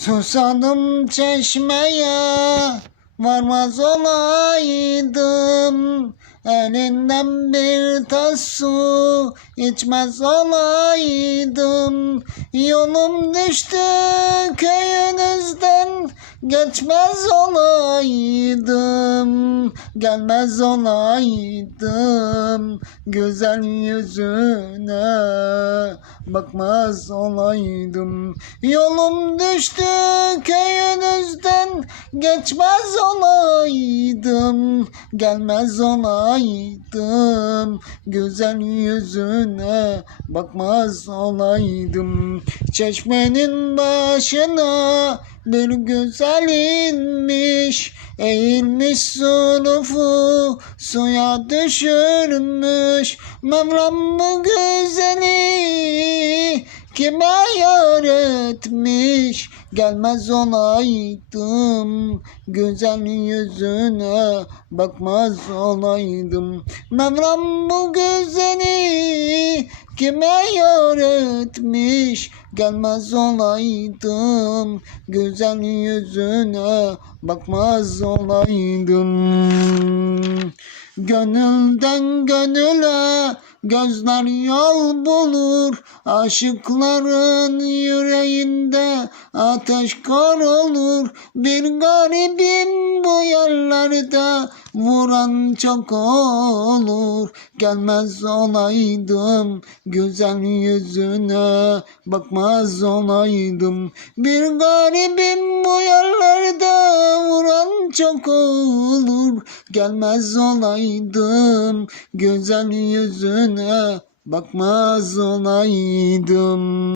Susadım çeşmeye varmaz olaydım. Elinden bir tas su içmez olaydım. Yolum düştü köyünüzden geçmez olaydım Gelmez olaydım güzel yüzüne. Bakmaz olaydım Yolum düştü köyünüzden. Geçmez olaydım Gelmez olaydım Güzel yüzüne. Bakmaz olaydım Çeşmenin başına Bir güzel inmiş Eğilmiş sunufu Suya düşürmüş. Mevlam bu güzeli Kime yar etmiş? Gelmez olaydım Güzel yüzüne Bakmaz olaydım Mevlam bu güzeli Kime yar etmiş Gelmez olaydım Güzel yüzüne Bakmaz olaydım. Gönülden gönüle gözler yol bulur Aşıkların yüreğinde ateş kor olur Bir garibim bu yerlerde vuran çok olur. Gelmez olaydım güzel yüzüne bakmaz olaydım. Bir garibim bu yerlerde vuran çok olur Gelmez olaydım güzel yüzüne bakmaz olaydım